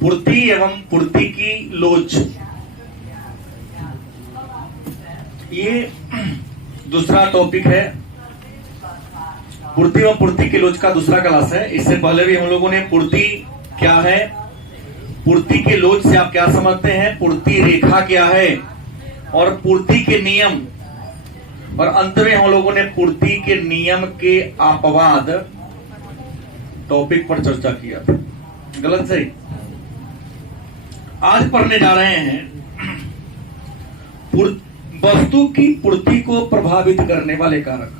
पूर्ति एवं पूर्ति की लोच, ये दूसरा टॉपिक है। पूर्ति एवं पूर्ति की लोच का दूसरा क्लास है। इससे पहले भी हम लोगों ने पूर्ति क्या है, पूर्ति के लोच से आप क्या समझते हैं, पूर्ति रेखा क्या है और पूर्ति के नियम, और अंत में हम लोगों ने पूर्ति के नियम के अपवाद टॉपिक पर चर्चा किया था। गलत सही? आज पढ़ने जा रहे हैं वस्तु की पूर्ति को प्रभावित करने वाले कारक।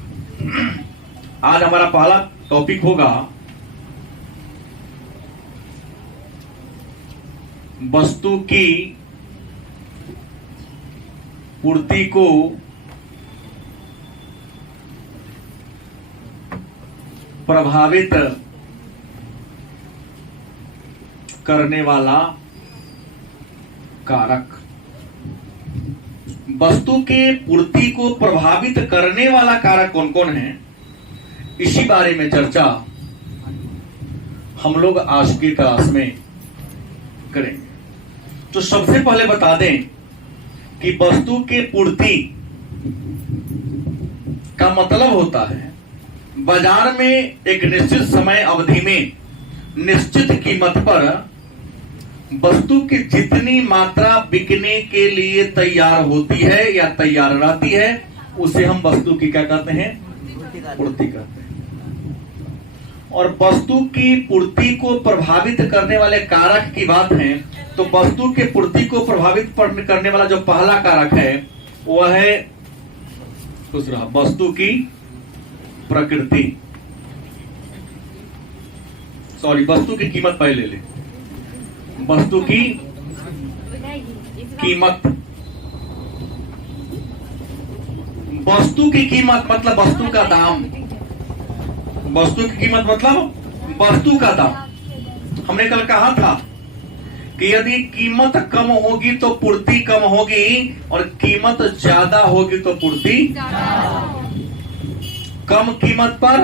आज हमारा पहला टॉपिक होगा वस्तु की पूर्ति को प्रभावित करने वाला कारक। वस्तु के पूर्ति को प्रभावित करने वाला कारक कौन कौन है, इसी बारे में चर्चा हम लोग आज की क्लास में करेंगे। तो सबसे पहले बता दें कि वस्तु के पूर्ति का मतलब होता है बाजार में एक निश्चित समय अवधि में निश्चित कीमत पर वस्तु की जितनी मात्रा बिकने के लिए तैयार होती है या तैयार रहती है, उसे हम वस्तु की क्या कहते हैं, पूर्ति कहते हैं। और वस्तु की पूर्ति को प्रभावित करने वाले कारक की बात है, तो वस्तु के पूर्ति को प्रभावित करने वाला जो पहला कारक है वह है दूसरा, वस्तु की प्रकृति। सॉरी, वस्तु की कीमत पहले ले। वस्तु की कीमत, वस्तु की कीमत मतलब वस्तु का दाम। वस्तु की कीमत मतलब वस्तु का दाम। हमने कल कहा था कि यदि कीमत कम होगी तो पूर्ति कम होगी, और कीमत ज्यादा होगी तो पूर्ति। कम कीमत पर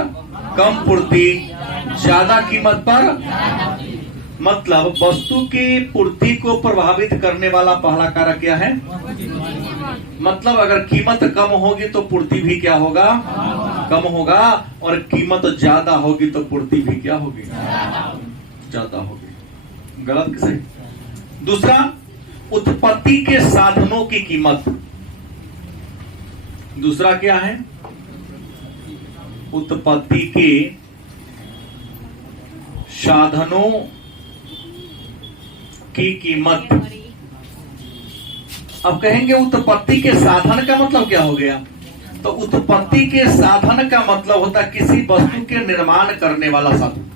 कम पूर्ति, ज्यादा कीमत पर, मतलब वस्तु की पूर्ति को प्रभावित करने वाला पहला कारक क्या है, मतलब अगर कीमत कम होगी तो पूर्ति भी क्या होगा, कम होगा, और कीमत ज्यादा होगी तो पूर्ति भी क्या होगी, ज्यादा होगी। गलत कि सही? दूसरा, उत्पत्ति के साधनों की कीमत। दूसरा क्या है, उत्पत्ति के साधनों की कीमत। अब कहेंगे उत्पत्ति के साधन का मतलब क्या हो गया, तो उत्पत्ति के साधन का मतलब होता है किसी वस्तु के निर्माण करने वाला साधन।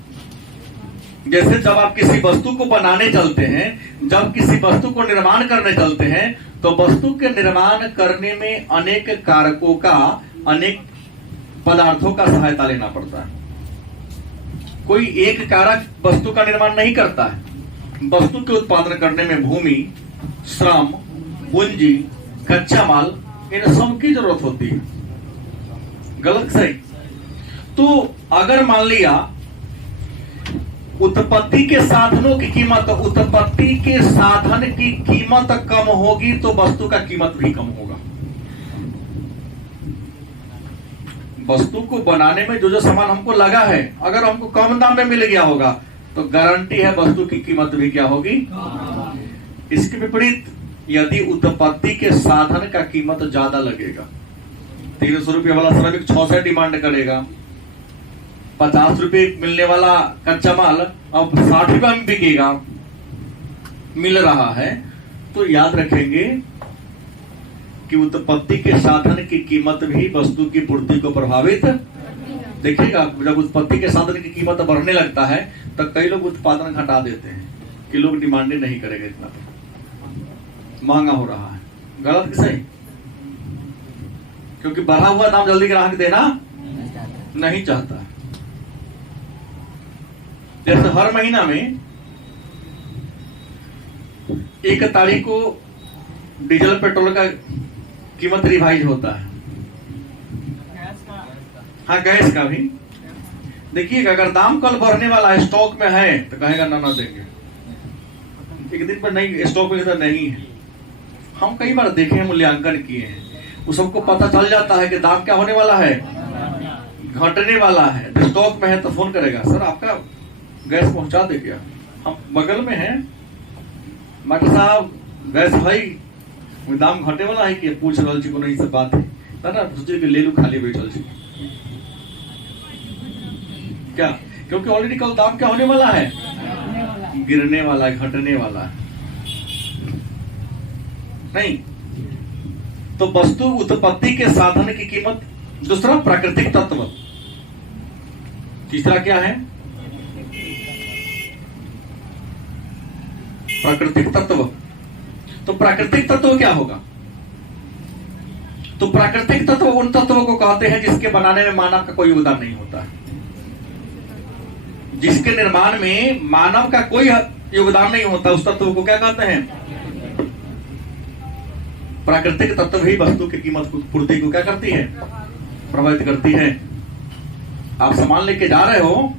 जैसे जब आप किसी वस्तु को बनाने चलते हैं, जब किसी वस्तु को निर्माण करने चलते हैं, तो वस्तु के निर्माण करने में अनेक कारकों का, अनेक पदार्थों का सहायता लेना पड़ता है। कोई एक कारक वस्तु का निर्माण नहीं करता है। वस्तु के उत्पादन करने में भूमि, श्रम, पूंजी, कच्चा माल, इन सब की जरूरत होती है। गलत सही? तो अगर मान लिया उत्पत्ति के साधनों की कीमत, उत्पत्ति के साधन की कीमत कम होगी तो वस्तु का कीमत भी कम होगा। वस्तु को बनाने में जो जो सामान हमको लगा है, अगर हमको कम दाम में मिल गया होगा तो गारंटी है वस्तु की कीमत भी क्या होगी। इसके विपरीत यदि उत्पत्ति के साधन का कीमत ज्यादा लगेगा, 300 रुपये वाला श्रमिक 600 डिमांड करेगा, 50 रुपये मिलने वाला कच्चा माल अब 60 रुपये में बिकेगा, मिल रहा है, तो याद रखेंगे कि उत्पत्ति के साधन की कीमत भी वस्तु की पूर्ति को प्रभावित। देखिएगा, जब उत्पत्ति के साधन की कीमत बढ़ने लगता है तो कई लोग उत्पादन घटा देते हैं कि लोग डिमांड नहीं करेंगे, इतना महंगा हो रहा है। गलत कि सही? क्योंकि बढ़ा हुआ दाम जल्दी ग्राहक देना नहीं चाहता है। जैसे हर महीना में 1 तारीख को डीजल पेट्रोल का कीमत रिवाइज होता है। हाँ, गैस का भी। देखिएगा, अगर दाम कल बढ़ने वाला है, स्टॉक में है, तो कहेगा ना देंगे। एक दिन पर नहीं स्टॉक में नहीं है। हम कई बार देखे हैं, मूल्यांकन किए हैं, उस सबको पता चल जाता है कि दाम क्या होने वाला है, घटने वाला है। तो स्टॉक में है तो फोन करेगा, सर आपका गैस पहुंचा दे क्या, हम बगल में हैं, मास्टर साहब गैस भाई दाम घटे वाला है कि पूछ रहा को नहीं सब बात है ना, सोचे कि ले लू खाली बैठल छी क्या, क्योंकि ऑलरेडी कल दाम क्या होने वाला है, गिरने वाला है, घटने वाला है। नहीं तो वस्तु उत्पत्ति के साधन की कीमत, दूसरा प्राकृतिक तत्व, तीसरा क्या है प्राकृतिक तत्व। तो प्राकृतिक तत्व क्या होगा, तो प्राकृतिक तत्व उन तत्वों को कहते हैं जिसके बनाने में मानव का कोई योगदान नहीं होता, जिसके निर्माण में मानव का कोई योगदान नहीं होता, उस तत्व को क्या कहते हैं प्राकृतिक तत्व। ही वस्तु की कीमत पूर्ति को क्या करती है, प्रभावित करती है। आप सामान लेके जा रहे हो,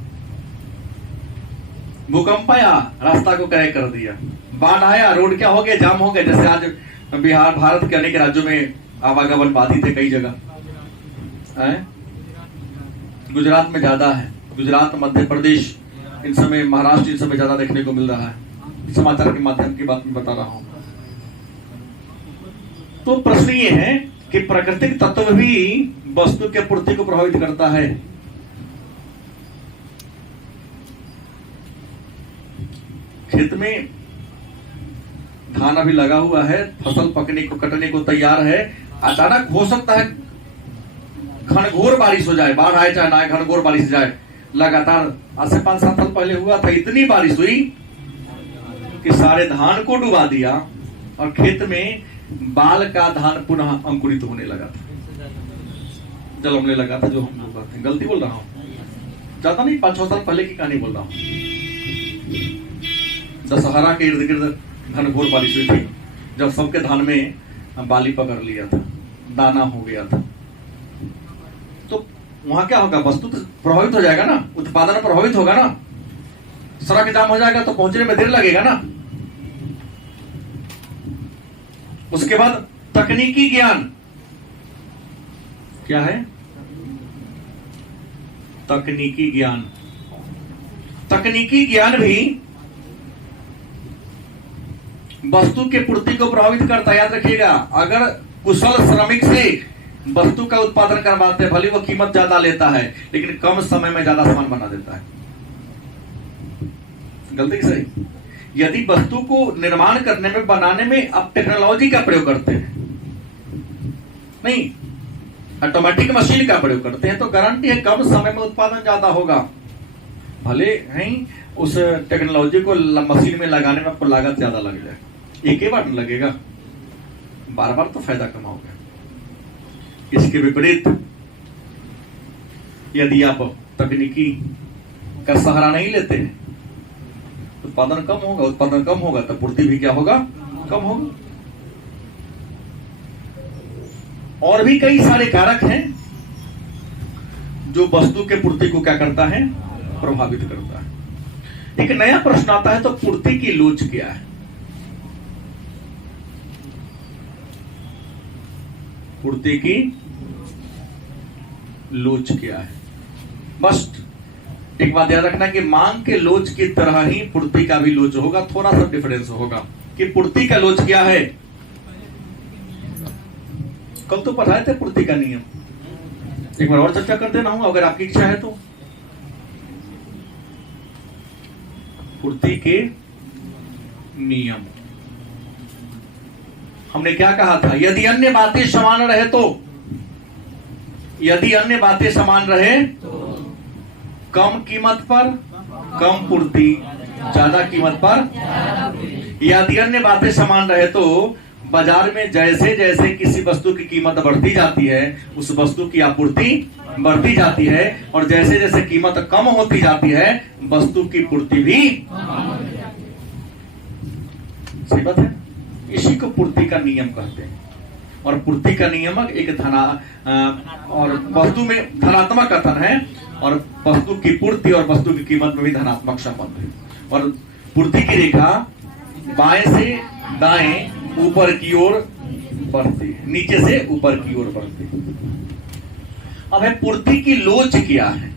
भूकंप आया, रास्ता को क्रैक कर दिया, बाढ़ आया, रोड क्या हो गया, जाम हो गया। जैसे आज बिहार, भारत के अनेक राज्यों में आवागमन बाधित है, कई जगह गुजरात में ज्यादा है, गुजरात, मध्य प्रदेश, इन समय महाराष्ट्र, इन समय ज्यादा देखने को मिल रहा है। समाचार के माध्यम की बात मैं बता रहा हूं। तो प्रश्न ये है कि प्राकृतिक तत्व भी वस्तु के पूर्ति को प्रभावित करता है। खेत में धान अभी लगा हुआ है, फसल पकने को, कटने को तैयार है, अचानक हो सकता है घनघोर बारिश हो जाए, बाढ़ आए चाहे ना आए, घनघोर बारिश जाए। लगातार आज से 5-7 साल पहले हुआ था, इतनी बारिश हुई कि सारे धान को डुबा दिया और खेत में बाल का धान पुनः अंकुरित होने लगा था, जलमने लगा था। जो हम लोग करते हैं, गलती बोल रहा हूं, ज्यादा नहीं, 5-6 साल पहले की कहानी बोल रहा हूं। दशहरा के इर्द गिर्द घनघोर बारिश हुई थी, जब सबके धान में बाली पकड़ लिया था, दाना हो गया था। तो वहां क्या होगा, वस्तु तो प्रभावित हो जाएगा ना, उत्पादन प्रभावित होगा ना, सड़क जाम हो जाएगा तो पहुंचने में देर लगेगा ना। उसके बाद तकनीकी ज्ञान क्या है, तकनीकी ज्ञान, तकनीकी ज्ञान भी वस्तु के पूर्ति को प्रभावित करता है। याद रखिएगा, अगर कुशल श्रमिक से वस्तु का उत्पादन करवाते हैं, भले वो कीमत ज्यादा लेता है, लेकिन कम समय में ज्यादा सामान बना देता है। गलती की सही, यदि वस्तु को निर्माण करने में, बनाने में आप टेक्नोलॉजी का प्रयोग करते हैं, नहीं ऑटोमेटिक मशीन का प्रयोग करते हैं, तो गारंटी है कम समय में उत्पादन ज्यादा होगा। भले ही उस टेक्नोलॉजी को मशीन में लगाने में आपको लागत ज्यादा लग जाए, एक ही बार नहीं लगेगा, बार बार तो फायदा कमाओगे। इसके विपरीत यदि आप तकनीकी का सहारा नहीं लेते हैं, उत्पादन कम होगा, उत्पादन कम होगा तो पूर्ति भी क्या होगा, कम होगा। और भी कई सारे कारक हैं जो वस्तु के पूर्ति को क्या करता है, प्रभावित करता है। एक नया प्रश्न आता है, तो पूर्ति की लोच क्या है, पूर्ति की लोच क्या है। बस एक बात याद रखना कि मांग के लोच की तरह ही पूर्ति का भी लोच होगा, थोड़ा सा डिफरेंस होगा कि पूर्ति का लोच क्या है। कल तो पढ़ाए थे पूर्ति का नियम, एक बार और चर्चा कर देना हूं अगर आपकी इच्छा है तो। पूर्ति के नियम हमने क्या कहा था, यदि अन्य बातें समान रहे तो, यदि अन्य बातें समान रहे तो कम कीमत पर कम पूर्ति, ज्यादा कीमत पर। यदि अन्य बातें समान रहे तो बाजार में जैसे जैसे किसी वस्तु की कीमत बढ़ती जाती है, उस वस्तु की आपूर्ति बढ़ती जाती है, और जैसे जैसे कीमत कम होती जाती है, वस्तु की पूर्ति भी। सही बात है, इसी को पूर्ति का नियम कहते हैं। और पूर्ति का नियमक एक और वस्तु में धनात्मक कथन है, और वस्तु की पूर्ति और वस्तु की कीमत में भी धनात्मक संबंध है। और पूर्ति की रेखा बाएं से दाएं ऊपर की ओर बढ़ती है, नीचे से ऊपर की ओर बढ़ती है। अब है पूर्ति की लोच क्या है?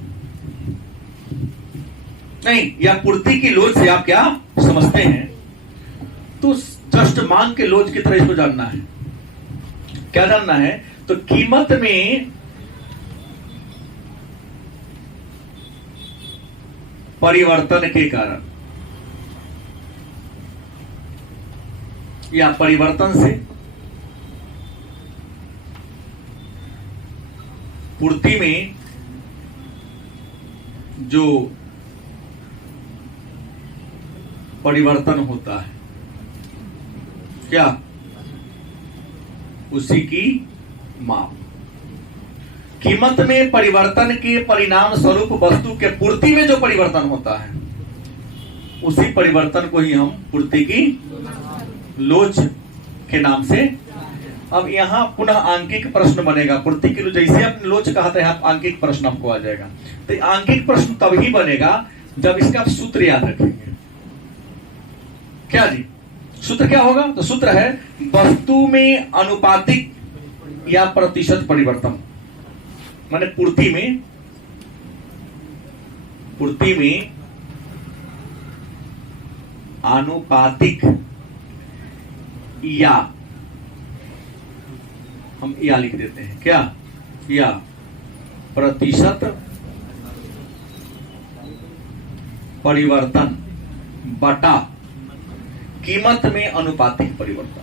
नहीं, या पूर्ति की लोच से आप क्या समझते हैं? तो जस्ट मांग के लोच की तरह इसको जानना है। क्या जानना है? तो कीमत में परिवर्तन के कारण या परिवर्तन से पूर्ति में जो परिवर्तन होता है, क्या उसी की माप। कीमत में परिवर्तन के परिणाम स्वरूप वस्तु के पूर्ति में जो परिवर्तन होता है, उसी परिवर्तन को ही हम पूर्ति की लोच के नाम से। अब यहां पुनः आंकिक प्रश्न बनेगा। पूर्ति की लोच, जैसे आपने लोच कहा था, यहाँ आंकिक प्रश्न आपको आ जाएगा। तो आंकिक प्रश्न तब ही बनेगा जब इसका आप सूत्र याद रखेंगे। क्या जी सूत्र क्या होगा? तो सूत्र है वस्तु में अनुपातिक या प्रतिशत परिवर्तन। माने पूर्ति में आनुपातिक या, हम या लिख देते हैं, क्या? या प्रतिशत परिवर्तन बटा कीमत में अनुपातिक परिवर्तन।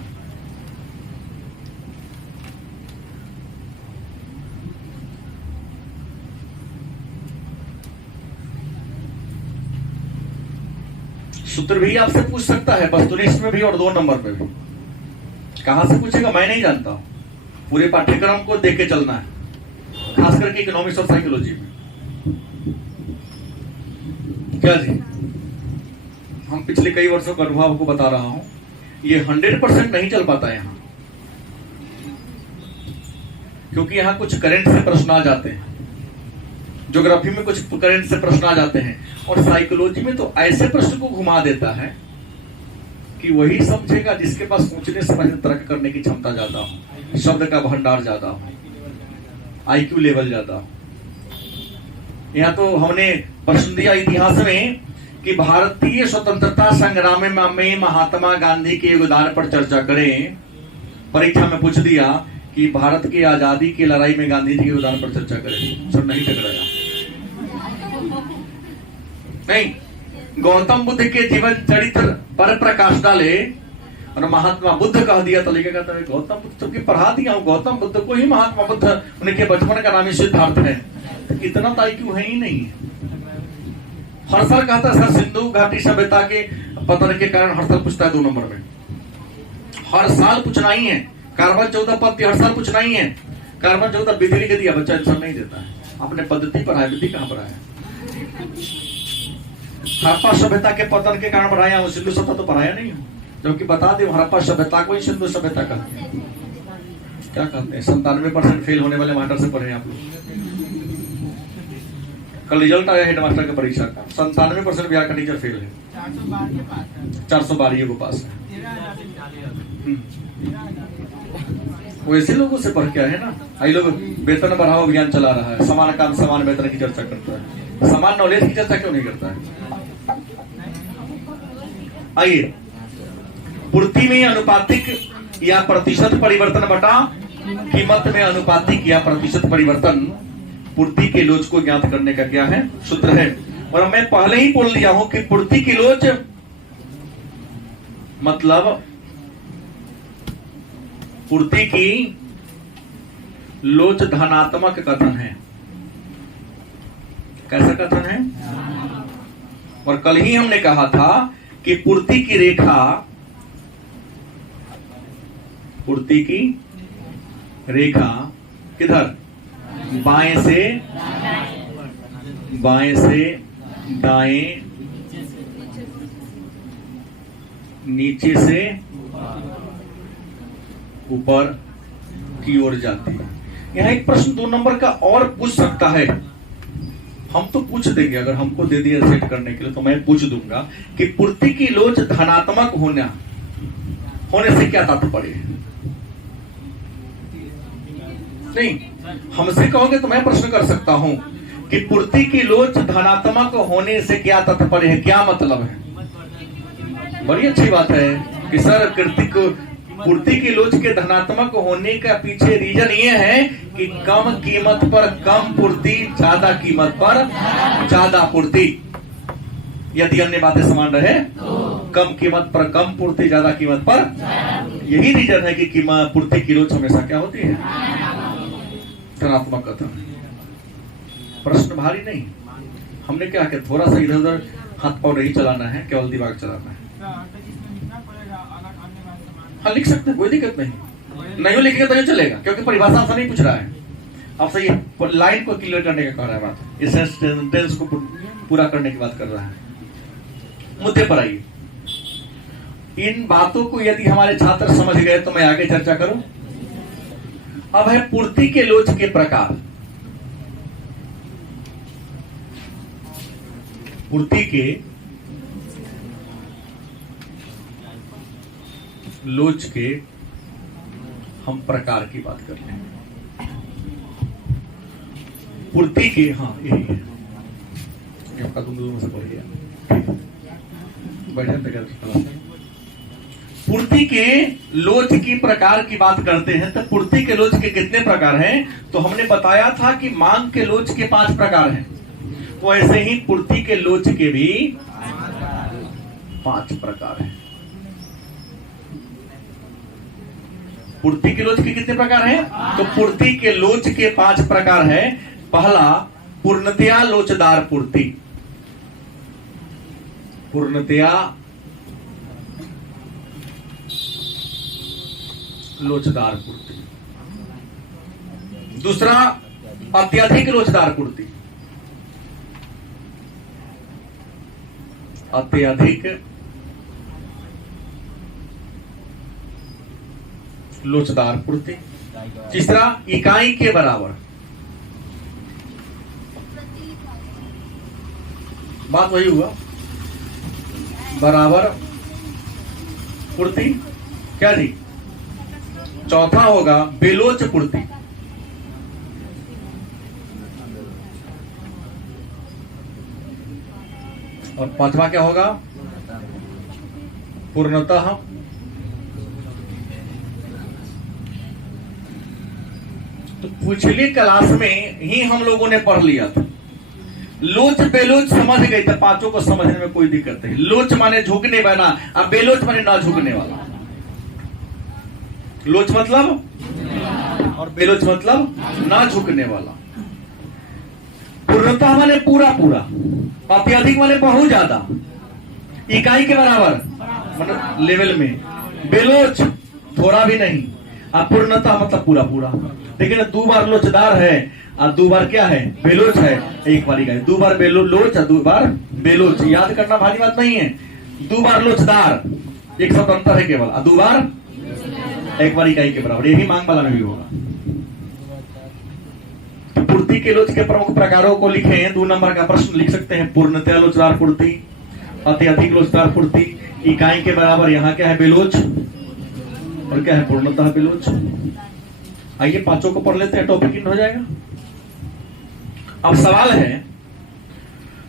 सूत्र भी आपसे पूछ सकता है, वस्तुनिष्ठ में भी और 2 नंबर पे भी। कहां से पूछेगा मैं नहीं जानता हूं, पूरे पाठ्यक्रम को देख के चलना है, खास करके इकोनॉमिक्स और साइकोलॉजी में। क्या जी, हम पिछले कई वर्षों का अनुभव को बता रहा हूं, ये 100% नहीं चल पाता यहां, क्योंकि यहां कुछ करंट से प्रश्न आ जाते हैं, ज्योग्राफी में कुछ करंट से प्रश्न आ जाते हैं, और साइकोलॉजी में तो ऐसे प्रश्न को घुमा देता है कि वही समझेगा जिसके पास सोचने समझने तर्क करने की क्षमता ज्यादा हो, शब्द का भंडार ज्यादा हो, आईक्यू लेवल ज्यादा हो। यहाँ तो हमने प्रश्न दिया इतिहास में कि भारतीय स्वतंत्रता संग्राम में महात्मा गांधी के योगदान पर चर्चा करें। परीक्षा में पूछ दिया कि भारत की आजादी की लड़ाई में गांधी जी के योगदान पर चर्चा करें, सर नहीं टकराया। नहीं, गौतम बुद्ध के जीवन चरित्र पर प्रकाश डाले और महात्मा बुद्ध कह दिया तो लिखेगा तो गौतम बुद्ध चूंकि पढ़ा दिया हूं, गौतम बुद्ध को ही महात्मा बुद्ध, उनके बचपन का नाम ही सिद्धार्थ है। तो इतना तो आईक्यू है ही नहीं है। हर्षल कहता है सर सिंधु घाटी सभ्यता के पतन के कारण, हर्षल पूछता है 2 नंबर में, हर साल पूछना ही है। कार्बन 14 पद्धति हर साल पूछना ही है। कार्बन 14 विधि लिख दिया, बच्चा आंसर नहीं देता है। आपने पद्धति पढ़ाया, विधि कहां पढ़ाया? हड़प्पा सभ्यता के पतन के कारण पढ़ाया हूं, सिंधु सभ्यता तो पढ़ाया नहीं हूं। जबकि बता दे हड़प्पा सभ्यता को ही सिंधु सभ्यता कहते हैं। क्या कहते हैं? 97% फेल होने वाले मास्टर से पढ़े आप लोग। कल रिजल्ट आया हेडमास्टर की परीक्षा का, 97% बिहार का टीचर फेल है, 412 को पास है। वैसे लोगों से पढ़ के आए ना। आई लोग वेतन बढ़ाओ अभियान चला रहा है, समान काम समान वेतन की चर्चा करता है, समान नॉलेज की चर्चा क्यों नहीं करता है? आइए, पूर्ति में अनुपातिक या प्रतिशत परिवर्तन बटा कीमत में अनुपातिक या प्रतिशत परिवर्तन, पूर्ति के लोच को ज्ञात करने का क्या है? सूत्र है। और मैं पहले ही बोल दिया हूं कि पूर्ति की लोच मतलब पूर्ति की लोच धनात्मक कथन है। कैसा कथन है? और कल ही हमने कहा था कि पूर्ति की रेखा, पूर्ति की रेखा किधर? बाएं से दाएं, नीचे से ऊपर की ओर जाती है। यहां एक प्रश्न 2 नंबर का और पूछ सकता है हम तो पूछ देंगे, अगर हमको दे दिया सेट करने के लिए तो मैं पूछ दूंगा कि पूर्ति की लोच धनात्मक होने से क्या तात्पर्य है? नहीं, हमसे कहोगे तो मैं प्रश्न कर सकता हूं कि पूर्ति की लोच धनात्मक होने से क्या तात्पर्य है, क्या मतलब है? बड़ी अच्छी बात है कि सर पूर्ति की लोच के धनात्मक होने का पीछे रीजन ये है कि कम कीमत पर कम पूर्ति, ज्यादा कीमत पर ज्यादा पूर्ति। यदि अन्य बातें समान रहे, कम कीमत पर कम पूर्ति, ज्यादा कीमत पर, यही रीजन है कि पूर्ति की लोच हमेशा क्या होती है? धनात्मक कथन। प्रश्न भारी नहीं, हमने क्या किया, थोड़ा सा इधर उधर हाथ पांव नहीं चलाना है, केवल दिमाग चलाना है। हाँ, लिख सकते हैं, कोई दिक्कत नहीं लिखेगा तो नहीं चलेगा, क्योंकि परिभाषा आपसे नहीं पूछ रहा है, आपसे ये लाइन को क्लियर करने का कह रहा है, बात इस सेंटेंस को पूरा करने की बात कर रहा है। मुद्दे पर आइए। इन बातों को यदि हमारे छात्र समझ गए तो मैं आगे चर्चा करूं। अब है पूर्ति के लोच के प्रकार। पूर्ति के लोच के हम प्रकार की बात कर लें। पूर्ति के, हाँ यही है, आपका तुम दोनों से बोल गया, बैठे। पूर्ति के लोच की प्रकार की बात करते हैं तो पूर्ति के लोच के कितने प्रकार हैं? तो हमने बताया था कि मांग के लोच के 5 प्रकार हैं, तो ऐसे ही पूर्ति के लोच के भी 5 प्रकार हैं। पूर्ति के लोच के कितने प्रकार हैं? तो पूर्ति के लोच के 5 प्रकार है। पहला, पूर्णतया लोचदार पूर्ति। पूर्णतया लोचदार पूर्ति। दूसरा, अत्यधिक लोचदार पूर्ति। अत्यधिक लोचदार पूर्ति। तीसरा, इकाई के बराबर। बात वही हुआ, बराबर पूर्ति। क्या जी? चौथा होगा बेलोच पूर्ति। और 5वां क्या होगा? पूर्णतः तो पिछली क्लास में ही हम लोगों ने पढ़ लिया था। लोच बेलोच समझ गए थे, 5 को समझने में कोई दिक्कत नहीं। लोच माने झुकने वाला, अब बेलोच माने ना झुकने वाला। लोच मतलब और बेलोच मतलब ना झुकने वाला। पूर्णतः माने पूरा पूरा, अत्यधिक माने बहुत ज्यादा, इकाई के बराबर मतलब लेवल में। बेलोच थोड़ा भी नहीं, अब पूर्णतः मतलब पूरा पूरा। लेकिन 2 बार लोचदार है और 2 बार क्या है? बेलोच है। एक बार इकाई, 2 बार लोच और 2 बार बेलोच। याद करना भारी बात नहीं है। 2 बार लोचदार, एक शब्द अंतर है केवल, और 2 बार एक बार इकाई के बराबर। यही मांग वाला में भी होगा। तो पूर्ति के लोच के प्रमुख प्रकारों को लिखें। 2 नंबर का प्रश्न लिख सकते हैं। पूर्णतया लोचदार पूर्ति, अत्यधिक लोचदार पूर्ति, इकाई के बराबर। यहाँ क्या है? बेलोच। और क्या है? पूर्णतः बेलोच। आइए 5 को पढ़ लेते हैं, टॉपिक इन हो जाएगा। अब सवाल है,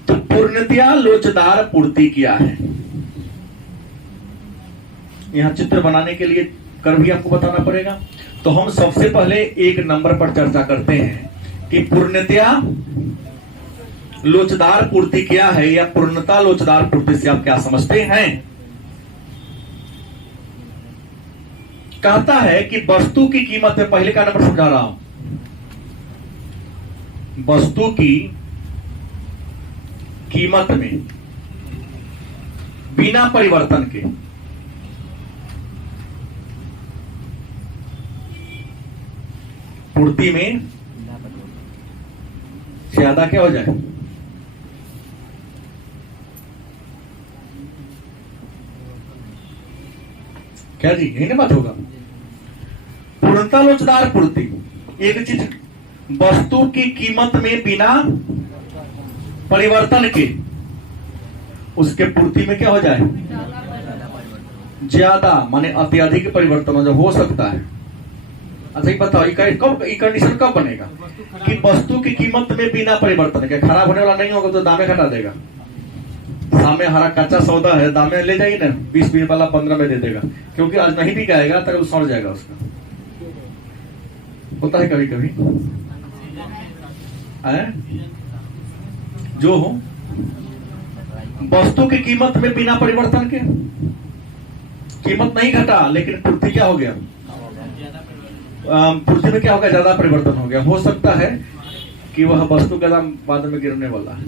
तो पूर्णतया लोचदार पूर्ति क्या है? यहां चित्र बनाने के लिए कर भी आपको बताना पड़ेगा। तो हम सबसे पहले 1 नंबर पर चर्चा करते हैं कि पूर्णतया लोचदार पूर्ति क्या है, या पूर्णता लोचदार पूर्ति से आप क्या समझते हैं? कहता है कि वस्तु की कीमत में, पहले का नंबर समझा रहा हूं, वस्तु की कीमत में बिना परिवर्तन के पूर्ति में ज्यादा क्या हो जाए? क्या जी? यही ना बात होगा। पूर्णता लोचदार पूर्ति, एक चीज वस्तु की कीमत में बिना परिवर्तन के, उसके पूर्ति में क्या हो जाए, ज्यादा माने अत्यधिक परिवर्तन हो सकता है। अच्छा ये बताओ ये कंडीशन कब बनेगा कि वस्तु की कीमत में बिना परिवर्तन के, खराब होने वाला नहीं होगा तो दामे घटा देगा। सामने हरा कच्चा सौदा है, दामे ले जाइए ना, 20 वाला 15 में दे देगा, क्योंकि आज नहीं भी जाएगा तब सड़ जाएगा उसका। होता है कभी कभी जो हो वस्तु की कीमत में बिना परिवर्तन के, कीमत नहीं घटा लेकिन पूर्ति क्या हो गया, पूर्ति में क्या हो गया, ज्यादा परिवर्तन हो गया। हो सकता है कि वह वस्तु का दाम बाद में गिरने वाला है,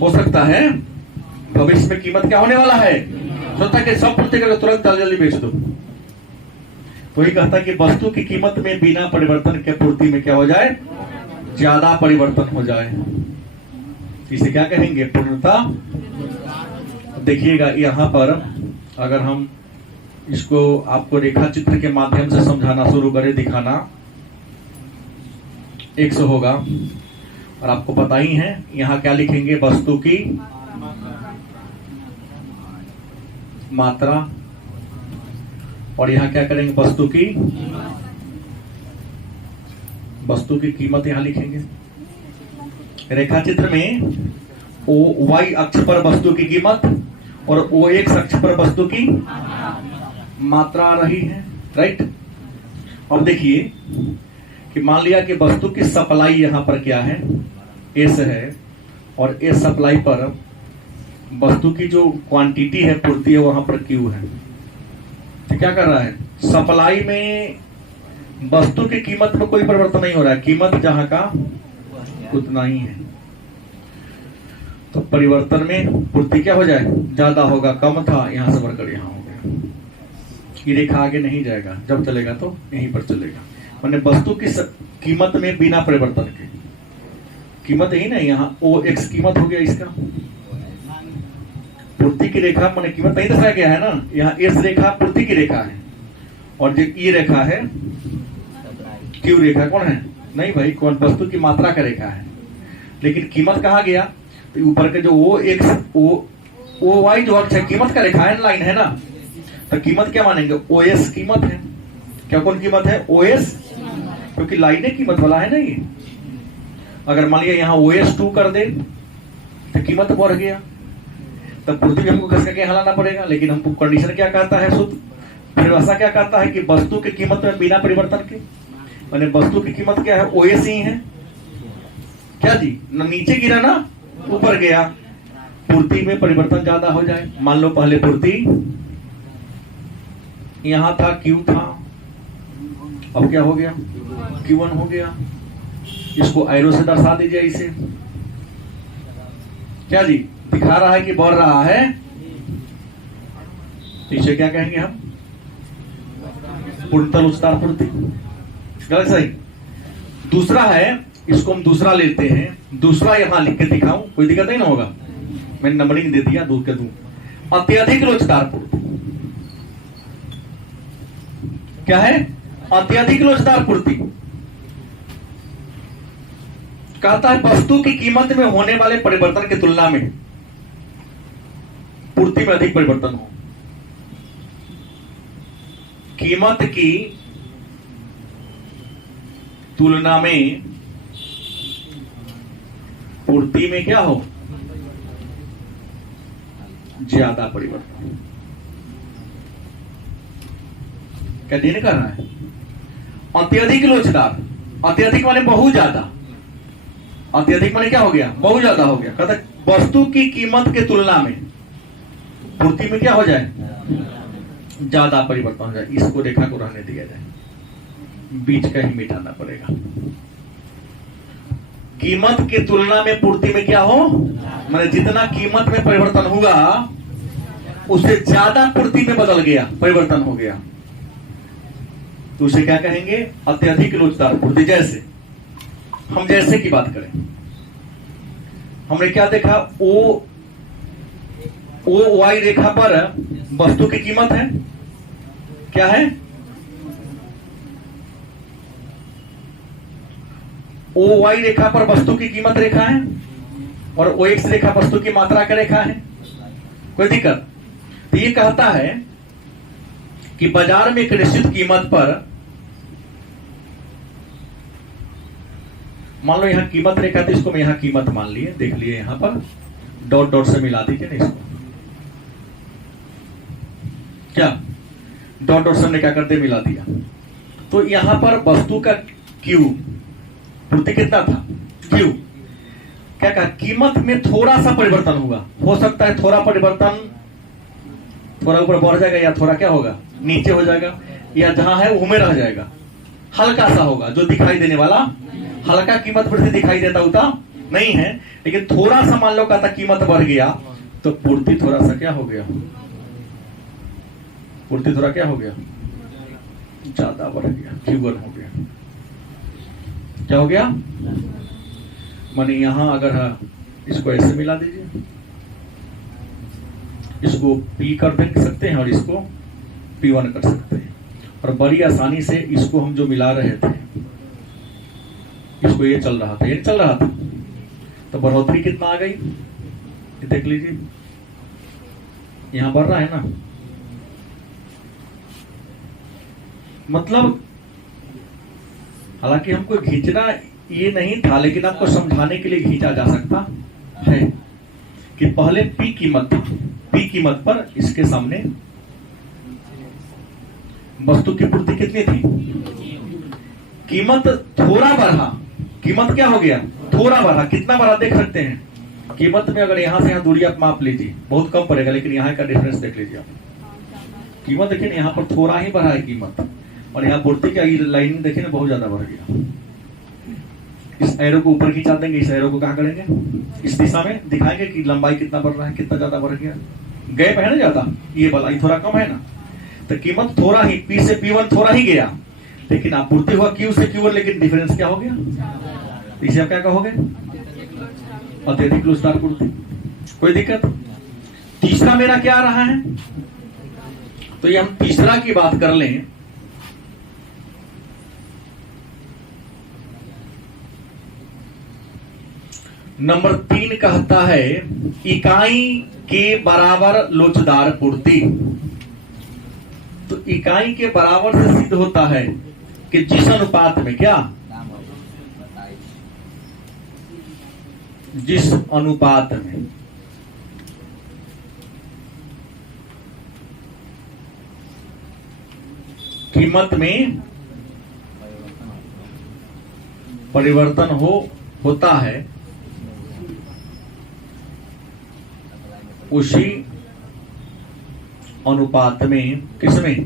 हो सकता है भविष्य में कीमत क्या होने वाला है, सोचता कि सब पूर्ति करके तुरंत जल्दी बेच दो। तो ही कहता कि वस्तु की कीमत में बिना परिवर्तन के पूर्ति में क्या हो जाए, ज्यादा परिवर्तन हो जाए। इसे क्या कहेंगे, पूर्णता। देखिएगा यहाँ पर अगर हम इसको आपको रेखा चित्र के माध्यम से समझाना शुरू करें, दिखाना 100 होगा, और आपको पता ही है यहाँ क्या लिखेंगे, वस्तु की मात्रा, और यहाँ क्या करेंगे, वस्तु की कीमत यहाँ लिखेंगे। रेखा चित्र में ओ वाई अक्ष पर वस्तु की कीमत और ओ एक्स अक्ष पर वस्तु की मात्रा आ रही है, राइट। अब देखिए कि मान लिया कि वस्तु की सप्लाई यहाँ पर क्या है, एस है, और एस सप्लाई पर वस्तु की जो क्वांटिटी है, पूर्ति है, वहां पर क्यू है। तो क्या कर रहा है, सप्लाई में वस्तु की कीमत में कोई परिवर्तन नहीं हो रहा है, कीमत जहां का उतना ही है। तो परिवर्तन में पूर्ति क्या हो जाए, ज्यादा होगा, कम था यहां से बढ़कर यहां हो गया। ये रेखा आगे नहीं जाएगा, जब चलेगा तो यहीं पर चलेगा। मैंने वस्तु की कीमत में बिना परिवर्तन के, कीमत यही ना, यहाँ ओ एक्स कीमत हो गया, इसका पूर्ति की रेखा मैंने कीमत नहीं दर्शाया गया है ना, यहाँ एस रेखा पूर्ति की रेखा है, और जो ई रेखा है क्यू रेखा कौन है, नहीं भाई, कौन वस्तु की मात्रा का रेखा है। लेकिन कीमत कहा गया, तो ऊपर के जो ओ एक्स ओ वाई जो अक्ष है, कीमत का रेखा है, लाइन है ना, तो कीमत क्या मानेंगे, ओ एस कीमत है। क्या कौन कीमत है, ओ एस, क्योंकि लाइने कीमत वाला है ना ये। अगर मान लिया यहाँ ओ एस 2 कर दे तो कीमत बढ़ गया, तब पूर्ति भी हमको घस करके हलाना पड़ेगा। लेकिन हमको कंडीशन क्या कहता है, सूत्र फिर ऐसा क्या कहता है कि वस्तु की कीमत में बिना परिवर्तन के, मैंने वस्तु की कीमत क्या है, ओ एस ही है, क्या जी, न नीचे गिरा ना ऊपर गया, पूर्ति में परिवर्तन ज्यादा हो जाए। मान लो पहले पूर्ति यहां था, क्यू था, अब क्या हो गया, Q1 हो गया। इसको एरो से दर्शा दीजिए, इसे क्या जी दिखा रहा है कि बढ़ रहा है, इसे क्या कहेंगे हम, पूर्णतः लोचदार पूर्ति, गलत सही। दूसरा है, इसको हम दूसरा लेते हैं, दूसरा यहां लिख के दिखाऊं, कोई दिक्कत नहीं ना होगा, मैंने नंबरिंग दे दिया, दूर के दूं। अत्यधिक लोचदार पूर्ति क्या है, अत्यधिक लोचदार पूर्ति कहता है वस्तु की कीमत में होने वाले परिवर्तन की तुलना में पूर्ति में अधिक परिवर्तन हो। कीमत की तुलना में पूर्ति में क्या हो, ज्यादा परिवर्तन। क्या दिन कर रहा है, अत्यधिक लोचदार, अत्यधिक माने बहुत ज्यादा, अत्यधिक माने क्या हो गया, बहुत ज्यादा हो गया। कहता वस्तु की कीमत के तुलना में पूर्ति में क्या हो जाए, ज्यादा परिवर्तन हो जाए। इसको रेखा को रहने दिया जाए, बीच का ही मिटाना पड़ेगा। कीमत की तुलना में पूर्ति में क्या हो, माने जितना कीमत में परिवर्तन हुआ उससे ज्यादा पूर्ति में बदल गया, परिवर्तन हो गया, तो उसे क्या कहेंगे, अत्यधिक लोचदार पूर्ति। जैसे हम जैसे की बात करें, हमने क्या देखा, ओ वाई रेखा पर वस्तु की कीमत है, क्या है, ओ वाई रेखा पर वस्तु की कीमत रेखा है और ओ एक्स रेखा वस्तु की मात्रा का रेखा है। कोई दिक्कत? तो ये कहता है कि बाजार में एक निश्चित कीमत पर, मान लो यहां कीमत रेखा थी, इसको मैं यहां कीमत मान लिए, देख लिए, यहां पर डॉट डॉट से मिला दीजिए ना इसको, क्या डॉट डॉट से हमने क्या करते मिला दिया। तो यहां पर वस्तु का क्यू पूर्ति कितना था, क्यू, क्या कहा, कीमत में थोड़ा सा परिवर्तन हुआ, हो सकता है थोड़ा परिवर्तन, थोड़ा ऊपर बढ़ जाएगा या थोड़ा क्या होगा नीचे हो जाएगा, या जहां है वो में रह जाएगा, हल्का सा होगा जो दिखाई देने वाला, हल्का कीमत वृद्धि दिखाई देता उतना नहीं है, लेकिन थोड़ा सा मान लो कहता कीमत बढ़ गया तो पूर्ति थोड़ा सा क्या हो गया, पूर्ति थोड़ा क्या हो गया, ज्यादा बढ़ गया, Q1 हो गया। क्या हो गया, माने यहां अगर इसको ऐसे मिला दीजिए, इसको P कर दे सकते हैं और इसको P1 कर सकते हैं, और बड़ी आसानी से इसको हम जो मिला रहे थे, इसको ये चल रहा था, ये चल रहा था, तो बढ़ोतरी कितना आ गई, ये देख लीजिए, यहां बढ़ रहा है ना, मतलब हालांकि हमको खींचना ये नहीं था, लेकिन आपको समझाने के लिए खींचा जा सकता है कि पहले P कीमत था, P कीमत पर इसके सामने वस्तु की पूर्ति कितनी थी, कीमत थोड़ा बढ़ा, कीमत क्या हो गया, थोड़ा बढ़ा, कितना बढ़ा देख सकते हैं, कीमत में अगर यहां से यहां दूरी आप माप लीजिए बहुत कम पड़ेगा, लेकिन यहां का डिफरेंस देख लीजिए आप, कीमत देखिए यहां पर थोड़ा ही बढ़ा है कीमत, और यहाँ पूर्ति का लाइन देखिए ना बहुत ज्यादा बढ़ गया। इस एरो को ऊपर खींचा देंगे, इस एरो को कहां करेंगे, इस दिशा में दिखाएंगे कि लंबाई कितना बढ़ रहा है, कितना ज्यादा बढ़ गया, गैप है ना ज्यादा, ये वाला ये थोड़ा कम है ना, तो कीमत थोड़ा ही P से P1 थोड़ा ही गया, लेकिन आपूर्ति हुआ Q से Q1, लेकिन डिफरेंस क्या हो गया, इसे आप क्या कहोगे, अत्यधिक लोचदार पूर्ति। कोई दिक्कत? तीसरा मेरा क्या आ रहा है, तो ये हम तीसरा की बात कर लें, नंबर 3 कहता है इकाई के बराबर लोचदार पूर्ति। तो इकाई के बराबर से सिद्ध होता है कि जिस अनुपात में क्या, जिस अनुपात में कीमत में परिवर्तन होता है, उसी अनुपात में किसमें,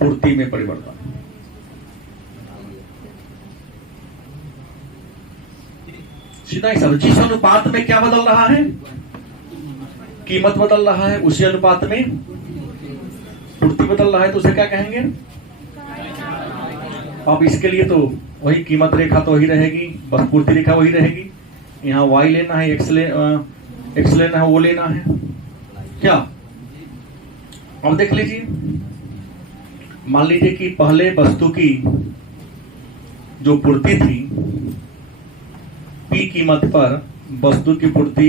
पूर्ति में परिवर्तन। सीधा ही सब, जिस अनुपात में क्या बदल रहा है, कीमत बदल रहा है, उसी अनुपात में पूर्ति बदल रहा है, तो उसे क्या कहेंगे। अब इसके लिए तो वही कीमत रेखा तो वही रहेगी, बस पूर्ति रेखा वही रहेगी, यहाँ y लेना है, x लेना है, वो लेना है, क्या। अब देख लीजिए, मान लीजिए कि पहले वस्तु की जो पूर्ति थी, P कीमत पर वस्तु की पूर्ति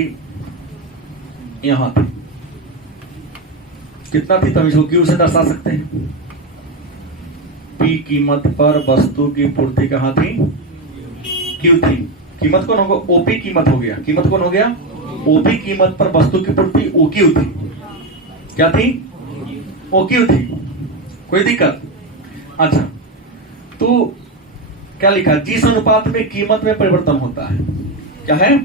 यहां थी, कितना थी, तब इसको Q से दर्शा सकते हैं। P कीमत पर वस्तु की पूर्ति कहां थी, Q थी, कीमत कौन होगा, OP कीमत हो गया, कीमत कौन हो गया, OP कीमत पर वस्तु की पूर्ति OQ थी, क्या थी, OQ थी। कोई दिक्कत? अच्छा, तो क्या लिखा, जिस अनुपात में कीमत में परिवर्तन होता है, क्या है,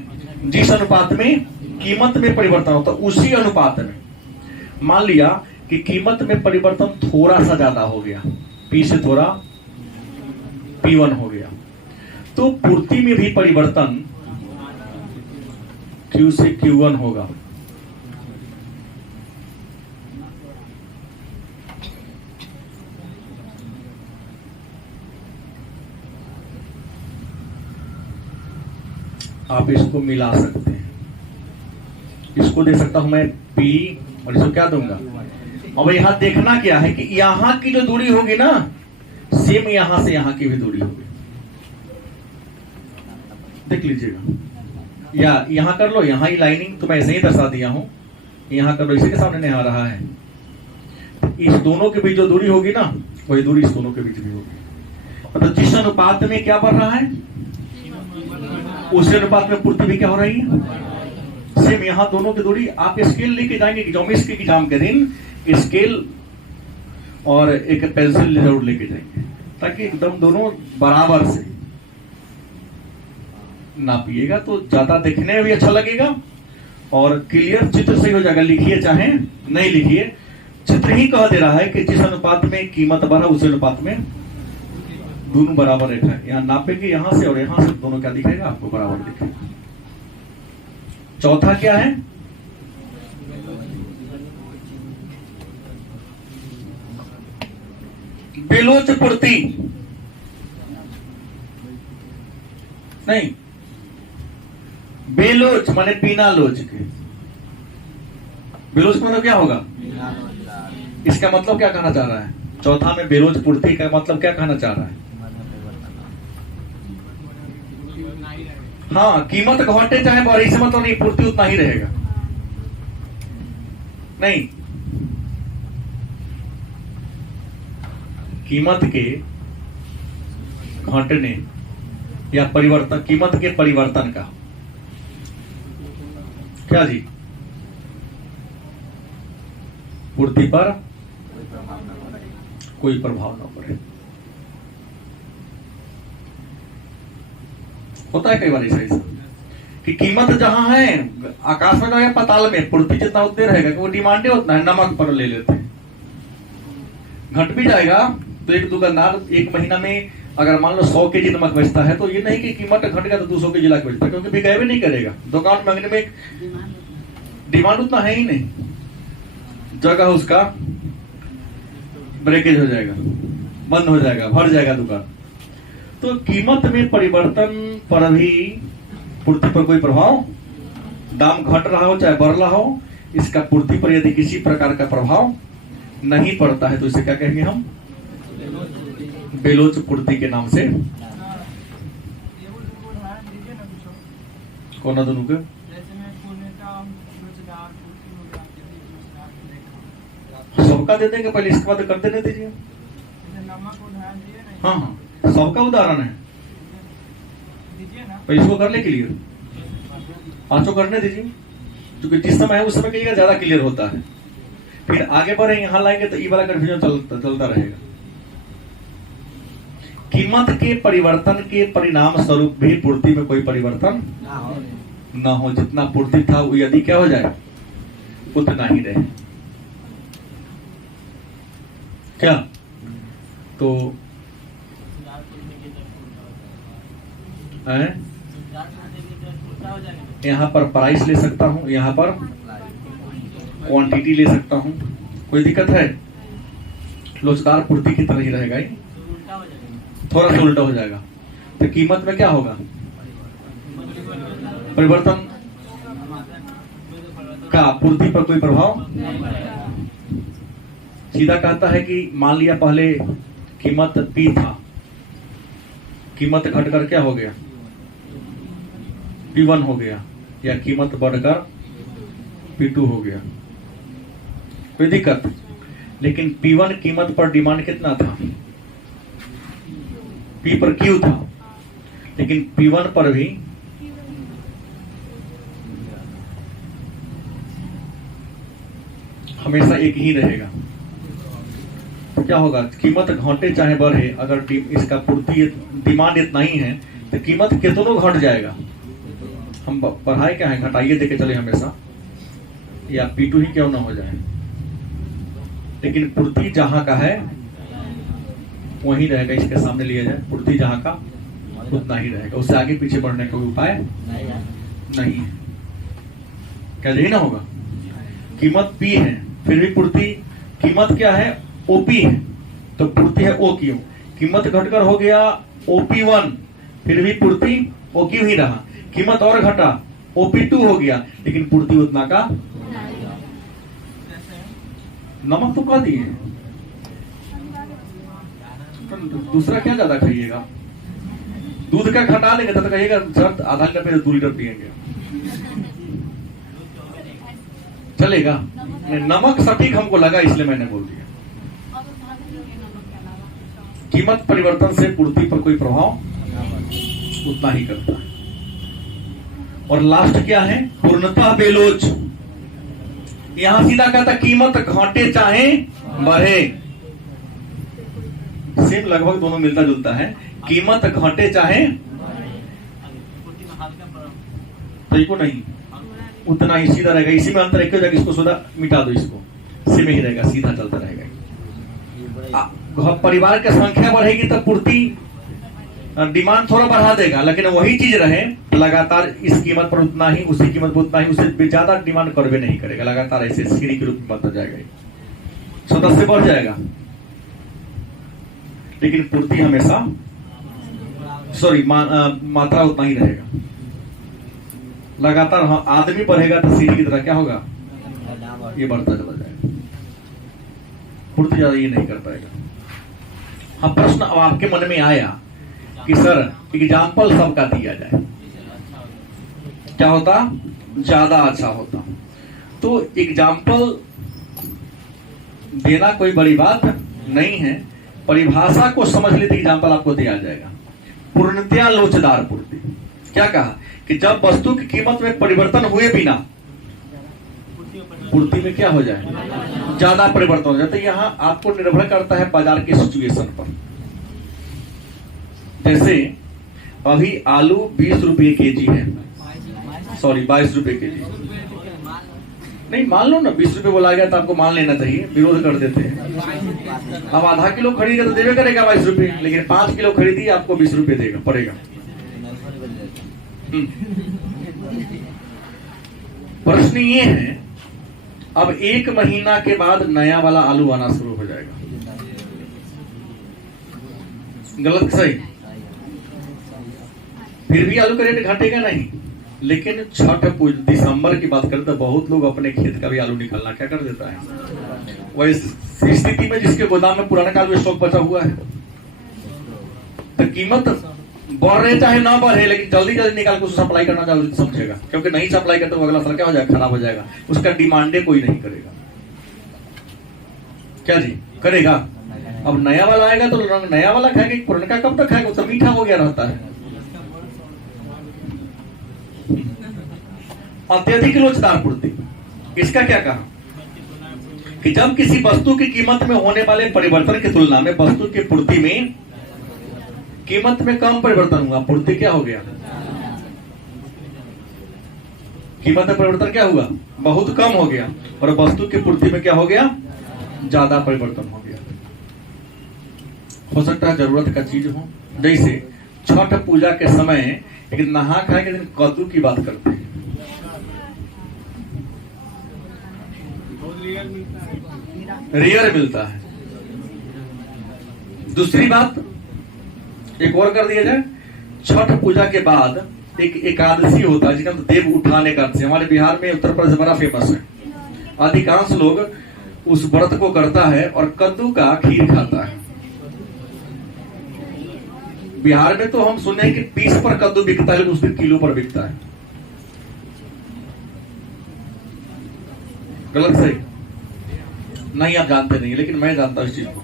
जिस अनुपात में कीमत में परिवर्तन होता है, उसी अनुपात में मान लिया कि कीमत में परिवर्तन थोड़ा सा ज्यादा हो गया, P से थोड़ा P1 हो गया, तो पूर्ति में भी परिवर्तन Q से Q1 होगा। आप इसको मिला सकते हैं, इसको दे सकता हूं मैं P और इसको क्या दूंगा। अब यहां देखना क्या है कि यहां की जो दूरी होगी ना, सेम यहां से यहां की भी दूरी होगी, देख लीजिएगा, या यहां कर लो, यहां ही लाइनिंग तो मैं ऐसे ही दर्शा दिया हूं, यहां कर लो, इसी के सामने नहीं आ रहा है। इस दोनों के बीच जो दूरी होगी ना, वही दूरी इस दोनों के बीच भी होगी। मतलब जिस अनुपात में क्या बढ़ रहा है, उसी अनुपात में पूर्ति भी क्या हो रही है, सेम। यहां दोनों की दूरी आप स्केल लेके जाएंगे ज्योमेट्री के एग्जाम के दिन, स्केल और एक पेंसिल जरूर लेके जाएंगे, ताकि एकदम दोनों बराबर से नापिएगा तो ज्यादा देखने में भी अच्छा लगेगा और क्लियर चित्र सही हो जाएगा। लिखिए चाहे नहीं लिखिए, चित्र ही कह दे रहा है कि जिस अनुपात में कीमत बढ़ा उस अनुपात में दोनों बराबर रेखा है। यहां नापेंगे यहां से और यहां से, दोनों क्या दिखेगा आपको, बराबर दिखेगा। चौथा क्या है, बेलोच पूर्ति, नहीं, बेलोच माने बिना लोच के। बेलोच मतलब क्या होगा, इसका मतलब क्या कहना चाह रहा है, चौथा में बेलोच पूर्ति का मतलब क्या कहना चाह रहा है। हाँ, कीमत घटे चाहे बढ़े, इससे मतलब नहीं, पूर्ति उतना ही रहेगा। नहीं, कीमत के घटने या परिवर्तन, कीमत के परिवर्तन का क्या जी, पूर्ति पर कोई प्रभाव न पड़े। होता है कई बार ऐसा कि कीमत जहां है आकाश में या पाताल में, पूर्ति जितना उतने रहेगा कि वो डिमांडे उतना है। नमक पर ले लेते हैं, घट भी जाएगा तो एक दुकानदार एक महीना में अगर मान लो 100 केजी नमक बेचता है, तो ये नहीं कि कीमत घट गया तो 200 केजी ला के बेचता है, क्योंकि बिकाई भी नहीं करेगा। दुकान मांगने में डिमांड उतना है ही नहीं, जगह उसका ब्रेकेज हो जाएगा, बंद हो जाएगा, भर जाएगा दुकान। तो कीमत में परिवर्तन पर भी पूर्ति पर कोई प्रभाव, दाम घट रहा हो चाहे बढ़ रहा हो, इसका पूर्ति पर यदि किसी प्रकार का प्रभाव नहीं पड़ता है तो इसे क्या कहेंगे हम, बेलोच पूर्ति के नाम से। कौन है दोनों के, सबका दे देंगे पहले, इसके बाद कर देने दीजिए। हाँ हाँ, सबका उदाहरण है, तो इसको कर ले क्लियर, पांचों करने दीजिए, क्योंकि जिस समय है उस समय कहिएगा ज्यादा क्लियर होता है। फिर आगे बढ़े यहां लाएंगे तो ये वाला कंफ्यूजन चलता रहेगा। कीमत के परिवर्तन के परिणाम स्वरूप भी पूर्ति में कोई परिवर्तन ना हो, जितना पूर्ति था वो यदि क्या हो जाए, उतना ही रहे। क्या तो यहां पर प्राइस ले सकता हूं, यहां पर क्वांटिटी ले सकता हूं, कोई दिक्कत है। लोचदार पूर्ति की तरह ही रहेगा, थोड़ा सा उल्टा हो जाएगा। तो कीमत में क्या होगा, परिवर्तन का पूर्ति पर कोई प्रभाव। सीधा कहता है कि मान लिया पहले कीमत P था, कीमत घटकर क्या हो गया, P1 हो गया, या कीमत बढ़कर P2 हो गया, कोई दिक्कत। लेकिन P1 कीमत पर डिमांड कितना था, P पर Q था, लेकिन P1 पर भी हमेशा एक ही रहेगा। तो क्या होगा, कीमत घटे चाहे बढ़े, अगर इसका पूर्ति डिमांड इतना ही है तो कीमत कितनों घट जाएगा। हम बढ़ाए क्या है, घटाइए देके चले हमेशा, या P2 ही क्यों ना हो जाए, लेकिन पूर्ति जहां का है वही रहेगा। इसके सामने लिया जाए, पूर्ति जहां का उतना ही रहेगा, उससे आगे पीछे बढ़ने का उपाय नहीं है। क्या यही ना होगा, कीमत P है फिर भी पूर्ति, कीमत क्या है OP है तो पूर्ति है OQ। कीमत घटकर हो गया OP1 फिर भी पूर्ति OQ ही रहा। कीमत और घटा OP2 हो गया, लेकिन पूर्ति उतना का। नमक तो कह दिए, दूसरा क्या ज्यादा खाइएगा। दूध का घटा लेंगे तो कहिएगा सर आधा लीटर पे 2 लीटर पिएंगे, चलेगा? नमक सटीक हमको लगा इसलिए मैंने बोल दिया। कीमत परिवर्तन से पूर्ति पर कोई प्रभाव उतना ही करता है। और लास्ट क्या है? पूर्णतः बेलोच। यहां सीधा कहता कीमत घटे चाहे बढ़े, सेम लगभग दोनों मिलता जुलता है। कीमत घटे चाहे तो नहीं, उतना ही सीधा रहेगा। इसी में अंतर एक हो जाएगा, इसको सीधा मिटा दो, इसको इसी में ही रहेगा, सीधा चलता रहेगा। परिवार की संख्या बढ़ेगी तो पूर्ति डिमांड थोड़ा बढ़ा देगा, लेकिन वही चीज रहे लगातार इस कीमत पर उतना ही, उसी कीमत पर उतना ही, उससे ज्यादा डिमांड करवे नहीं करेगा, लगातार ऐसे सीढ़ी के रूप में बढ़ता जाएगा, सदस्य बढ़ जाएगा, लेकिन पूर्ति हमेशा मात्रा उतना ही रहेगा। लगातार आदमी बढ़ेगा तो सीढ़ी की तरह क्या होगा, ये बढ़ता चला जाएगा, पूर्ति ज्यादा ये नहीं कर पाएगा। हाँ, प्रश्न अब आपके मन में आया कि सर एग्जाम्पल सबका दिया जाए, क्या होता? ज्यादा अच्छा होता। तो एग्जाम्पल देना कोई बड़ी बात नहीं है, परिभाषा को समझ लेते एग्जाम्पल आपको दिया जाएगा। पूर्णतया लोचदार पूर्ति, क्या कहा कि जब वस्तु की कीमत में परिवर्तन हुए बिना पूर्ति में क्या हो जाए, ज्यादा परिवर्तन हो जाए। तो यहाँ आपको निर्भर करता है बाजार की सिचुएशन पर। जैसे अभी आलू 20 रुपये केजी है, सॉरी 22 रुपये केजी, नहीं मान लो ना 20 रुपये बोला गया तो आपको मान लेना चाहिए, विरोध कर देते हैं। अब आधा किलो खरीदे तो देवे करेगा 22 रुपये, लेकिन 5 किलो खरीदी आपको 20 रुपये देगा पड़ेगा। प्रश्न ये है, अब 1 महीना के बाद नया वाला आलू आना शुरू हो जाएगा, गलत सही? फिर भी आलू का रेट घटेगा नहीं, लेकिन छठ दिसंबर की बात करें तो बहुत लोग अपने खेत का भी आलू निकालना क्या कर देता है। वही स्थिति में जिसके गोदाम में पुराने का स्टॉक बचा हुआ है, तो कीमत बढ़ रहे चाहे ना बढ़े, लेकिन जल्दी जल्दी निकाल के उसको सप्लाई करना जरूरी समझेगा, क्योंकि नहीं सप्लाई करते तो अगला साल क्या हो जाएगा, खराब हो जाएगा, उसका डिमांडे कोई नहीं करेगा। क्या जी करेगा? अब नया वाला आएगा तो नया वाला खाएगा, पुराना कब तक खाएगा, तो मीठा हो गया रहता है। अत्यधिक लोचदार पूर्ति, इसका क्या कहा कि जब किसी वस्तु की कीमत में होने वाले परिवर्तन की तुलना में वस्तु की पूर्ति में कीमत में कम परिवर्तन हुआ, पूर्ति क्या हो गया, कीमत में परिवर्तन क्या हुआ, बहुत कम हो गया, और वस्तु की पूर्ति में क्या हो गया, ज्यादा परिवर्तन हो गया। हो सकता है जरूरत का चीज हो, जैसे छठ पूजा के समय एक नहा खाए के दिन कद्दू की बात करते हैं, रेयर मिलता है। दूसरी बात एक और कर दिया जाए, छठ पूजा के बाद एक एकादशी होता है जिसका देव उठाने का, हमारे बिहार में उत्तर प्रदेश बड़ा फेमस है, अधिकांश लोग उस व्रत को करता है और कद्दू का खीर खाता है। बिहार में तो हम सुने हैं कि पीस पर कद्दू बिकता है, उस दिन किलो पर बिकता है, गलत सही? नहीं आप जानते नहीं, लेकिन मैं जानता हूं इस चीज को।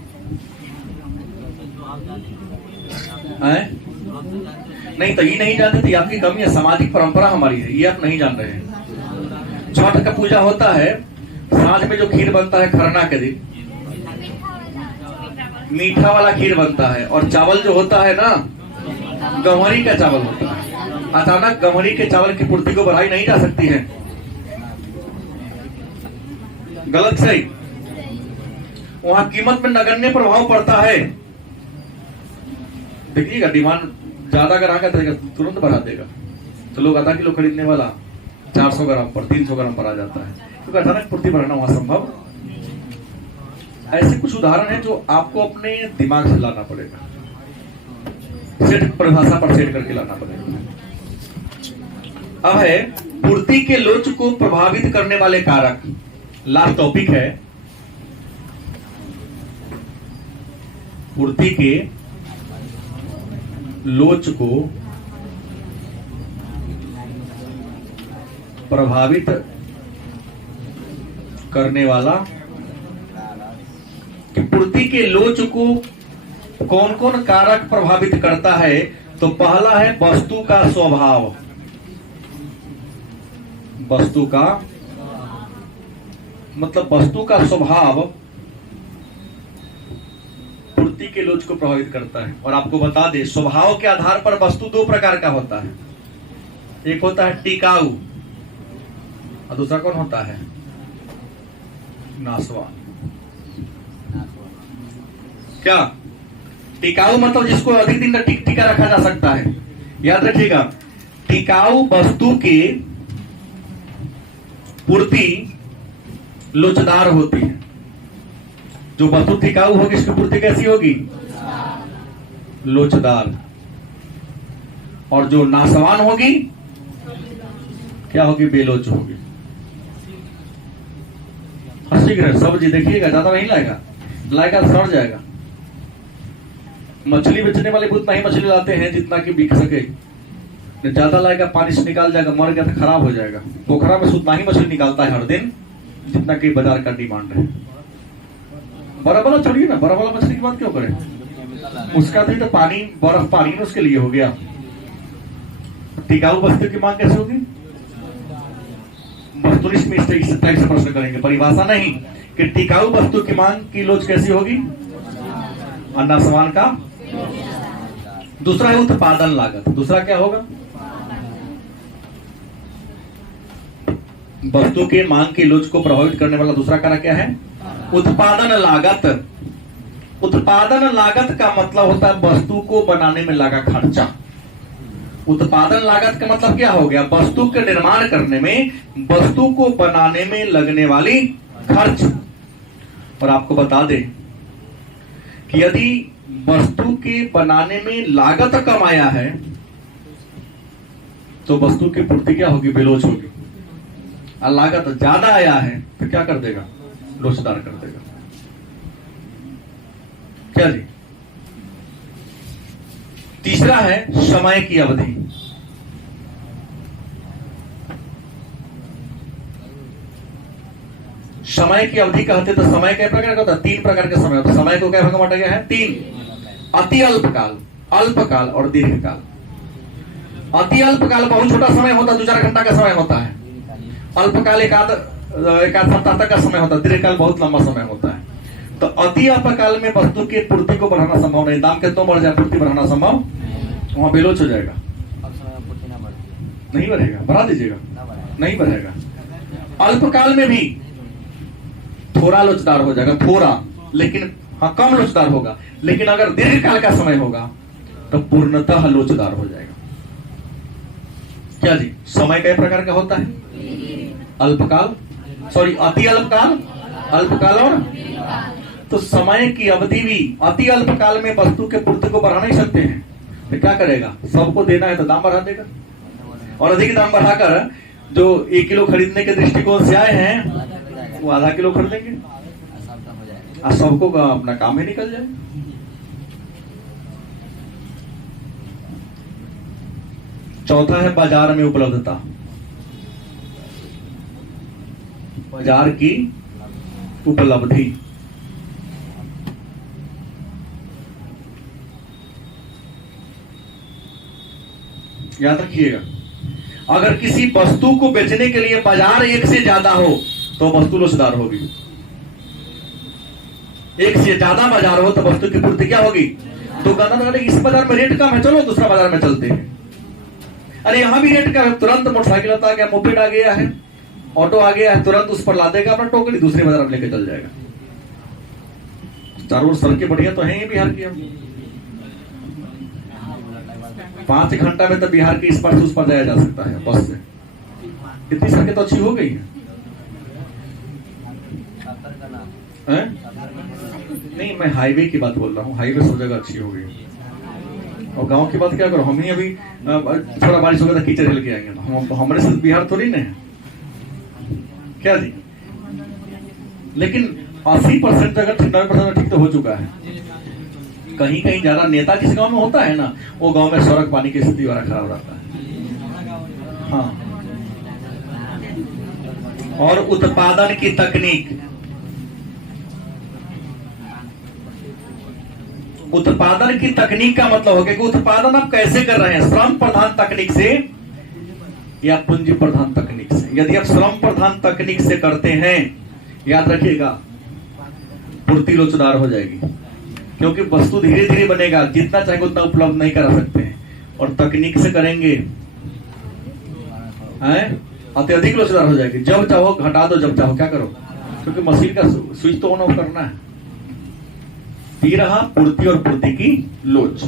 नहीं तो ये नहीं जानते, तो आपकी कमी है, सामाजिक परंपरा हमारी है, ये आप नहीं जान रहे हैं। छठ का पूजा होता है, सांझ में जो खीर बनता है खरना के दिन, मीठा वाला खीर बनता है, और चावल जो होता है ना, गंवरी का चावल होता है। अचानक गंवरी के चावल की पूर्ति को बढ़ाई नहीं जा सकती है, गलत सही? वहां कीमत में नगण्य प्रभाव पड़ता है। देखिएगा डिमांड ज्यादा अगर आएगा तो तुरंत बढ़ा देगा, तो लोग आधा किलो खरीदने वाला 400 ग्राम पर 300 ग्राम पर आ जाता है, क्योंकि अचानक पूर्ति बढ़ाना वहां संभव। ऐसे कुछ उदाहरण है जो आपको अपने दिमाग से लाना पड़ेगा, सेट परिभाषा पर सेट करके लाना पड़ेगा। अब है पूर्ति के लोच को प्रभावित करने वाले कारक। लास्ट टॉपिक है पूर्ति के लोच को प्रभावित करने वाला, कि पूर्ति के लोच को कौन कौन कारक प्रभावित करता है? तो पहला है वस्तु का स्वभाव। वस्तु का मतलब वस्तु का स्वभाव पूर्ति के लोच को प्रभावित करता है। और आपको बता दे, स्वभाव के आधार पर वस्तु दो प्रकार का होता है। एक होता है टिकाऊ और दूसरा कौन होता है? नाशवान। क्या टिकाऊ मतलब जिसको अधिक दिन तक टिका रखा जा सकता है। याद रखिएगा, टिकाऊ वस्तु की पूर्ति लोचदार होती है। जो वस्तु टिकाऊ होगी उसकी पूर्ति कैसी होगी? लोचदार। और जो नाशवान होगी क्या होगी? बेलोच होगी। शीघ्र सब्जी देखिएगा, ज्यादा नहीं लाएगा, लाएगा तो सड़ जाएगा। मछली बेचने वाले उतना ही मछली लाते हैं जितना कि बिक सके। ज्यादा लाएगा पानी से निकाल जाएगा, मर गया तो खराब हो जाएगा। पोखरा में उतना ही मछली निकालता है हर दिन जितना कि बाजार का डिमांड है। बड़ा वाला छोड़िए ना, बड़ा वाला मछली की बात क्यों करें? उसका तो पानी, बर्फ पानी उसके लिए हो गया। टिकाऊ वस्तु की मांग कैसे होगी? वस्तुनिष्ठ में इस टाइप से प्रश्न करेंगे, परिभाषा नहीं कि टिकाऊ वस्तु की मांग की लोच कैसी होगी और नाशवान का। दूसरा है उत्पादन लागत। दूसरा क्या होगा? वस्तु के मांग की लोच को प्रभावित करने वाला दूसरा कारक क्या है? उत्पादन लागत। उत्पादन लागत का मतलब होता है वस्तु को बनाने में लगा खर्चा। उत्पादन लागत का मतलब क्या हो गया? वस्तु के निर्माण करने में, वस्तु को बनाने में लगने वाली खर्च। और आपको बता दें कि यदि वस्तु के बनाने में लागत कम आया है तो वस्तु की पूर्ति क्या होगी? बेलोच होगी। और लागत ज्यादा आया है तो क्या कर देगा? लोचदार कर देगा। क्या जी? तीसरा है समय की अवधि। समय की अवधि कहते तो समय कई प्रकार का होता है? 3 प्रकार के समय होता है। समय को क्या भाग बांटा गया है? 3। अति अल्पकाल, अल्पकाल और दीर्घकाल। अति अल्पकाल बहुत छोटा समय होता है, 2-4 घंटा का समय होता है। अल्पकाल एक आध सप्ताह तक का समय होता है। दीर्घकाल बहुत लंबा समय होता है। तो अति अल्पकाल में वस्तु की पूर्ति को बढ़ाना संभव नहीं। दाम कितना बढ़ जाए, पूर्ति बढ़ाना संभव, वहां बेलोच हो जाएगा। नहीं बढ़ेगा, बढ़ा दीजिएगा, नहीं बढ़ेगा। अल्पकाल में भी थोड़ा लोचदार हो जाएगा, थोड़ा, लेकिन हाँ कम लोचदार होगा। लेकिन अगर दीर्घकाल का समय होगा तो पूर्णतः लोचदार हो जाएगा। क्या जी? समय कई प्रकार का होता है? अल्पकाल, सॉरी अति अल्पकाल, अल्पकाल और। तो समय की अवधि भी अति अल्पकाल में वस्तु के पूर्ति को बढ़ा नहीं सकते हैं तो क्या करेगा? सबको देना है तो दाम बढ़ा देगा। और अधिक दाम बढ़ाकर जो 1 किलो खरीदने के दृष्टिकोण से आए हैं वो आधा किलो खरीदेंगे और सबको का अपना काम ही निकल जाए। चौथा है बाजार में उपलब्धता। बाजार की उपलब्धि। याद रखिएगा, अगर किसी वस्तु को बेचने के लिए बाजार एक से ज्यादा हो तो वस्तु लोचदार होगी। एक से ज्यादा बाजार हो तो वस्तु की पूर्ति क्या होगी? दुकानदार इस बाजार में रेट कम है, चलो दूसरा बाजार में चलते हैं। अरे यहां भी रेट कम है, तुरंत मोटरसाइकिल आ गया, मोपेड आ गया है, ऑटो आ गया है, तुरंत उस पर ला देगा अपना टोकरी, दूसरे बाजार में लेके चल जाएगा। चारों सड़कें बढ़िया तो है बिहार की। हम 5 घंटा में तो बिहार के इस पार से उस पार जाया जा सकता है बस से। इतनी सड़कें तो अच्छी हो गई है। नहीं, मैं हाईवे की बात बोल रहा हूँ। हाईवे सब जगह अच्छी हो गई। और गांव की बात क्या करो, हम ही अभी थोड़ा बारिश हो गया था कीचड़ हिल के आएंगे। हमारे साथ बिहार थोड़ी ना है। क्या जी? लेकिन 80% जगह 90% ठीक तो हो चुका है। कहीं कहीं ज्यादा नेता जिस गांव में होता है ना, वो गांव में सड़क पानी की स्थिति बड़ा खराब रहता है। हाँ, और उत्पादन की तकनीक, उत्पादन की तकनीक का मतलब हो गया कि उत्पादन आप कैसे कर रहे हैं, श्रम प्रधान तकनीक से या पूंजी प्रधान तकनीक से। यदि आप श्रम प्रधान तकनीक से करते हैं, याद रखिएगा पूर्ति लोचदार हो जाएगी, क्योंकि वस्तु धीरे धीरे बनेगा, जितना चाहेंगे उतना उपलब्ध नहीं करा सकते हैं। और तकनीक से करेंगे अत्यधिक लोचदार हो जाएगी, जब चाहो घटा दो, जब चाहो क्या करो, क्योंकि मशीन का स्विच तो ऑन ऑफ करना है। ती रहा पूर्ति और पूर्ति की लोच।